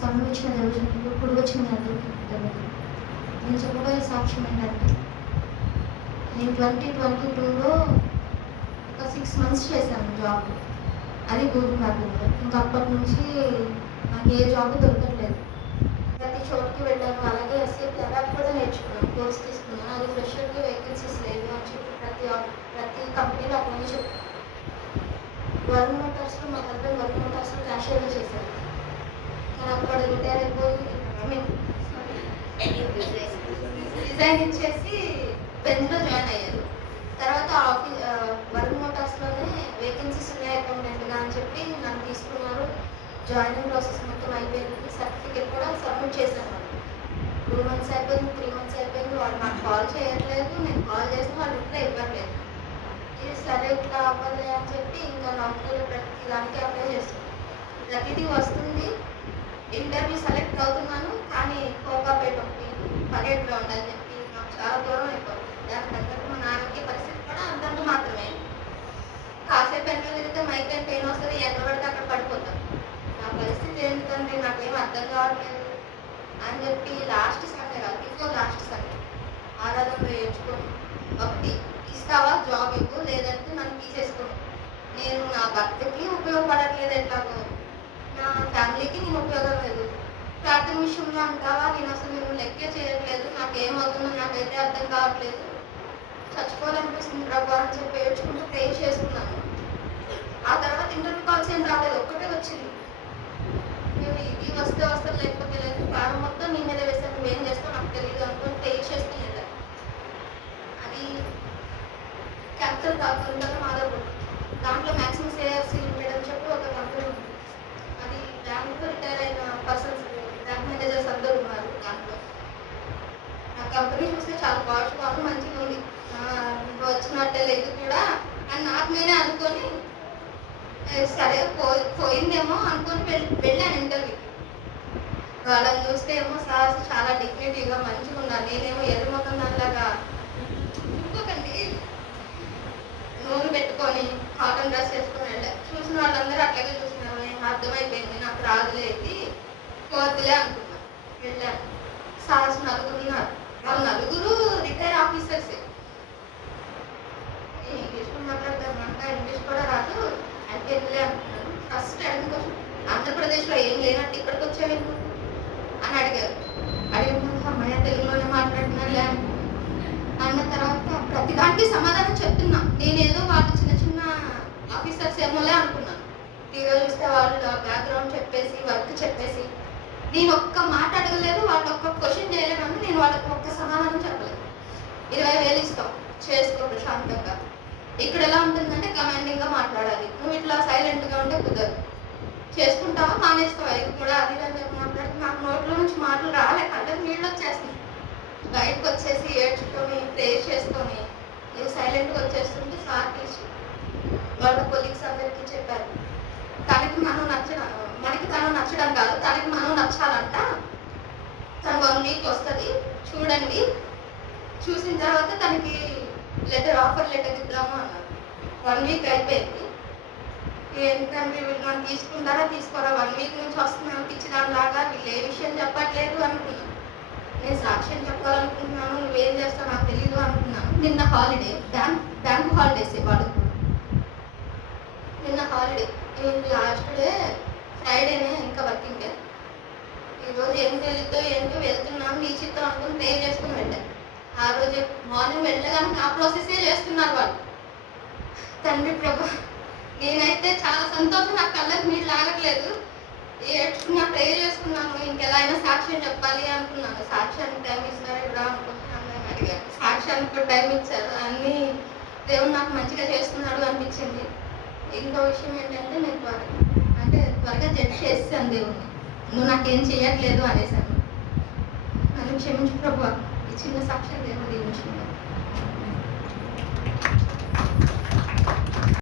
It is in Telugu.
సంభవించిన దైవజనులు, కూడి వచ్చిన మీ అందరికీ కృతజ్ఞతలు. నేను చెప్పబోయే సాక్ష్యం ఏంటంటే, నేను 2022లో ఒక 6 మంత్స్ చేశాను జాబ్. అది గూగుల్ మ్యాపింగ్లో. ఇంకా అప్పటి నుంచి నాకు ఏ జాబ్ దొరకట్లేదు. ప్రతి చోటుకి వెళ్ళాను. అలాగే ఎస్ఏపీ అవార్డ్ కూడా నేర్చుకున్నాను, కోర్స్ తీసుకున్నాను. అది ఫ్రెషర్కి వేకెన్సీస్ లేవు అని చెప్పి ప్రతి కంపెనీలో అప్పుడు చెప్పాను. వరుణ్ మోటార్స్లో మా హస్బెండ్ వరుణ్ మోటార్స్లో క్యాషియర్గా చేశారు. నేను అక్కడ రిటైర్ అయిపోయి రిజైన్ ఇచ్చేసి బెంజ్లో జాయిన్ అయ్యారు. తర్వాత వరుణ్ మోటార్స్లోనే వేకెన్సీస్ ఉన్నాయి అకౌంటెంట్గా అని చెప్పి నన్ను తీసుకున్నారు. జాయినింగ్ ప్రాసెస్ మొత్తం అయిపోయింది. సర్టిఫికేట్ కూడా సబ్మిట్ చేశాను. 2 months అయిపోయింది, 3 months అయిపోయింది. వాళ్ళు నాకు కాల్ చేయట్లేదు. నేను కాల్ చేసిన వాళ్ళు రిప్లై ఇవ్వట్లేదు. ఇది సరే ఇట్లా అవ్వలే అని చెప్పి ఇంకా నౌకరీలో ప్రతి దానికి అప్లై చేస్తున్నాను. ప్రతిదీ వస్తుంది. ఇంటర్వ్యూ సెలెక్ట్ అవుతున్నాను. కానీ కోకాపేట ఒకటి, పరేడ్ గ్రౌండ్ అని చెప్పి నాకు చాలా దూరం అయిపోతుంది. దాని తగ్గట్టు మన ఆరోగ్య పరిస్థితి కూడా అంతంత మాత్రమే. కాసేపు వెంట తిరిగితే మైగ్రేన్ పెయిన్ వస్తుంది. ఎక్కడ పడితే అక్కడ పడిపోతాను. నా పరిస్థితి ఏంటంటే నాకేం అర్థం కావట్లేదు అని చెప్పి లాస్ట్ సండే కాదు, బిఫోర్ లాస్ట్ సండే ఆరాధనలో ఏడ్చుకొని, ఒకటి ఇస్తావా జాబ్ ఇవ్వు, లేదంటే నన్ను తీసేసుకోను. నేను నా భర్తకి ఉపయోగపడట్లేదు, ఎట్లాగో నా ఫ్యామిలీకి నేను ఉపయోగం లేదు. ప్రార్థన విషయంలో అంటావా, నేను అసలు నేను లెక్కే చేయట్లేదు. నాకేమవుతుందో నాకైతే అర్థం కావట్లేదు. చచ్చిపోవాలనిపిస్తుంది ప్రభు అని చెప్పి ఏడ్చుకుంటూ ప్రే చేసుకున్నాను. ఆ తర్వాత ఇంటర్వ్యూ కాల్స్ ఏం రాలేదు, ఒక్కటే వచ్చింది. నేను ఇది వస్తే వస్తారు, లేకపోతే లేదు. ప్రాణం మొత్తం నీ మీద వేసాను, నువ్వేం చేస్తావు నాకు తెలియదు అనుకుని ప్రే చేసుకుని వెళ్ళాను. అది క్యాపిటల్ కాకుండా ఆధారపడుతుంది. దాంట్లో మ్యాక్సిమం సేఆర్సీ లిమిటెడ్ అని చెప్పి ఒక కంపెనీ ఉంది. అది బ్యాంకులో రిటైర్ అయిన పర్సన్స్, బ్యాంక్ మేనేజర్స్ అందరూ ఉన్నారు దాంట్లో. ఆ కంపెనీ చూస్తే చాలా పాజిటివ్ ఉంది, మంచిగా ఉంది. వచ్చినట్టే లేదు కూడా అని నాకు నేనే అనుకొని, సరే పోయిందేమో అనుకొని వెళ్ళాను ఇంటర్వ్యూకి. వాళ్ళని చూస్తే ఏమో సార్ చాలా డిగ్నిటీగా మంచిగా ఉన్నారు. నేనేమో ఎర్రముఖం దానిలాగా ఇంకొకండి నూనె పెట్టుకొని కాటన్ డ్రెస్ వేసుకొని వెళ్ళాను. చూసిన వాళ్ళందరూ అట్లాగే చూస్తున్నారు. నేను అర్థమైపోయింది నాకు రాదులేదు, పోతులే అనుకున్నాను. వెళ్ళాను. సార్స్ నలుగురు ఉన్నారు. వాళ్ళు నలుగురు రిటైర్ ఆఫీసర్సే. ఇంగ్లీష్లో మాట్లాడతామంట, ఇంగ్లీష్ కూడా రాదు. అంటే వెళ్ళే అంటున్నాను. ఫస్ట్ అడిగిన క్వశ్చన్, ఆంధ్రప్రదేశ్లో ఏం లేనట్టు ఇక్కడికి వచ్చావు అని అడిగారు. అడిగిన అమ్మాయి తెలుగులోనే మాట్లాడుతున్నానులే అన్న తర్వాత ప్రతిదానికి సమాధానం చెప్తున్నా. నేనేదో వాళ్ళు చిన్న చిన్న ఆఫీసర్స్ ఏమోలే అనుకున్నాను. టీవీలో చూస్తే వాళ్ళు బ్యాక్గ్రౌండ్ చెప్పేసి, వర్క్ చెప్పేసి, నేను ఒక్క మాట అడగలేదు, వాళ్ళు ఒక్క క్వశ్చన్ చేయలేదని నేను వాళ్ళకి ఒక్క సమాధానం చెప్పలేదు. 20,000 ఇస్తాం, చేసుకో ప్రశాంతంగా. ఇక్కడ ఎలా ఉంటుందంటే కమాండింగ్గా మాట్లాడాలి. నువ్వు ఇట్లా సైలెంట్గా ఉంటే కుదరదు. చేసుకుంటావా మానేస్తావా, ఇది కూడా అది అని చెప్పి మాట్లాడితే నాకు నోట్లో నుంచి మాటలు రాలే, కళ్ళకి నీళ్ళు వచ్చేస్తాయి. బయటకు వచ్చేసి ఏడ్చుకొని ప్రేర్ చేసుకొని నేను సైలెంట్గా వచ్చేస్తుంటే సార్ తీసి వాళ్ళ కొలీగ్స్ అందరికీ చెప్పారు, మనకి తను నచ్చడం కాదు, తనకి మనం నచ్చాలంట. తను 1 week వస్తుంది, చూడండి. చూసిన తర్వాత తనకి ఆఫర్ లెటర్ ఇద్దాము అన్నారు. 1 week అయిపోయింది. ఏంటంటే వీళ్ళు మనం తీసుకుంటారా తీసుకోరా, 1 week నుంచి వస్తున్నాను పిచ్చిదానిలాగా, వీళ్ళు ఏ విషయం చెప్పట్లేదు అనుకున్నాను. నేను సాక్ష్యం చెప్పాలనుకుంటున్నాను, నువ్వేం చేస్తావు నాకు తెలీదు అనుకున్నాను. నిన్న హాలిడే, బ్యాంకు హాలిడేస్ వాడు. నిన్న హాలిడే, లాస్ట్ డే ఫ్రైడేనే, ఇంకా వర్కింగ్ డే. ఈరోజు ఏం తెలియదో ఏంటో వెళ్తున్నాను, నీ చిత్తం అనుకుని పే చేసుకుని వెళ్ళాను. ఆ రోజు మార్నింగ్ వెళ్ళగానే ఆ ప్రాసెసే చేస్తున్నారు వాళ్ళు. తండ్రి ప్రభు, నేనైతే చాలా సంతోషం, నాకు కళ్ళకి నీళ్ళు ఆగట్లేదు. ఏడ్చుకున్నా ప్రే చేసుకున్నాను. ఇంకెలా అయినా సాక్ష్యం చెప్పాలి అనుకున్నాను. సాక్ష్యానికి టైం ఇస్తారా ఇప్పుడు అనుకుంటున్నాను అని అడిగాను. సాక్ష్యానికి టైం ఇచ్చారు. అన్నీ దేవుడు నాకు మంచిగా చేస్తున్నాడు అనిపించింది. ఇంకో విషయం ఏంటంటే, నేను త్వరగా జడ్జ్ చేస్తాను దేవుణ్ణి, నువ్వు నాకేం చేయట్లేదు అనేసాను. నన్ను క్షమించు ప్రభు. ఈ చిన్న సాక్ష్యం దేవుడు దీవించుకున్నాను.